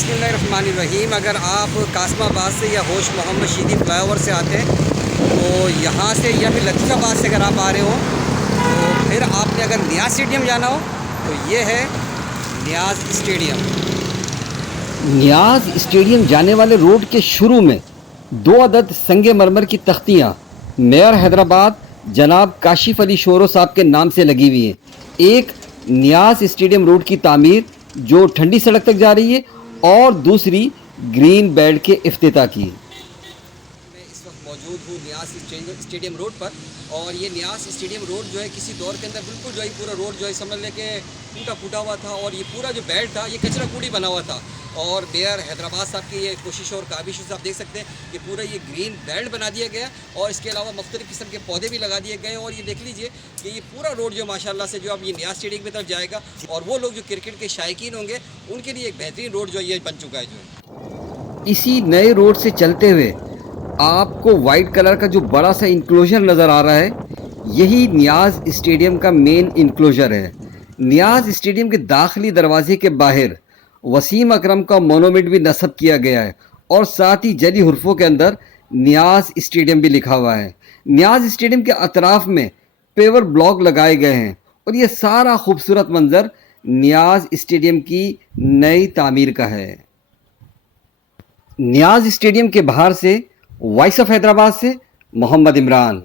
بسم اللہ الرحمن الرحیم. اگر آپ قاسم آباد سے یا ہوش محمد شیدی فلائی اوور سے آتے ہیں تو یہاں سے یا پھر لطیف آباد سے اگر آپ آ رہے ہوں تو پھر آپ نے اگر نیاز اسٹیڈیم جانا ہو تو یہ ہے نیاز اسٹیڈیم. نیاز اسٹیڈیم جانے والے روڈ کے شروع میں 2 عدد سنگ مرمر کی تختیاں میئر حیدرآباد جناب کاشف علی شورو صاحب کے نام سے لگی ہوئی ہیں. ایک نیاز اسٹیڈیم روڈ کی تعمیر جو ٹھنڈی سڑک تک جا رہی ہے اور دوسری گرین بیلٹ کے افتتاح کی. میں اس وقت موجود ہوں نیاز اسٹیڈیم روڈ پر, اور یہ نیاز اسٹیڈیم روڈ جو ہے کسی دور کے اندر بالکل جو ہے پورا روڈ جو ہے سمجھ لیں کہ ٹوٹا پھوٹا ہوا تھا, اور یہ پورا جو بیلٹ تھا یہ کچرا کوڑی بنا ہوا تھا. اور میئر حیدرآباد صاحب کی یہ کوشش اور کاوش سے آپ دیکھ سکتے ہیں کہ پورا یہ گرین بیلٹ بنا دیا گیا, اور اس کے علاوہ مختلف قسم کے پودے بھی لگا دیے گئے. اور یہ دیکھ لیجئے کہ یہ پورا روڈ جو ماشاءاللہ سے جو اب یہ نیاز اسٹیڈیم کی طرف جائے گا, اور وہ لوگ جو کرکٹ کے شائقین ہوں گے ان کے لیے ایک بہترین روڈ جو ہے یہ بن چکا ہے. جو ہے اسی نئے روڈ سے چلتے ہوئے آپ کو وائٹ کلر کا جو بڑا سا انکلوژر نظر آ رہا ہے یہی نیاز اسٹیڈیم کا مین انکلوژر ہے. نیاز اسٹیڈیم کے داخلی دروازے کے باہر وسیم اکرم کا مونومنٹ بھی نصب کیا گیا ہے, اور ساتھ ہی جلی حرفوں کے اندر نیاز اسٹیڈیم بھی لکھا ہوا ہے. نیاز اسٹیڈیم کے اطراف میں پیور بلاک لگائے گئے ہیں, اور یہ سارا خوبصورت منظر نیاز اسٹیڈیم کی نئی تعمیر کا ہے. نیاز اسٹیڈیم کے باہر سے وائس آف حیدرآباد سے محمد عمران.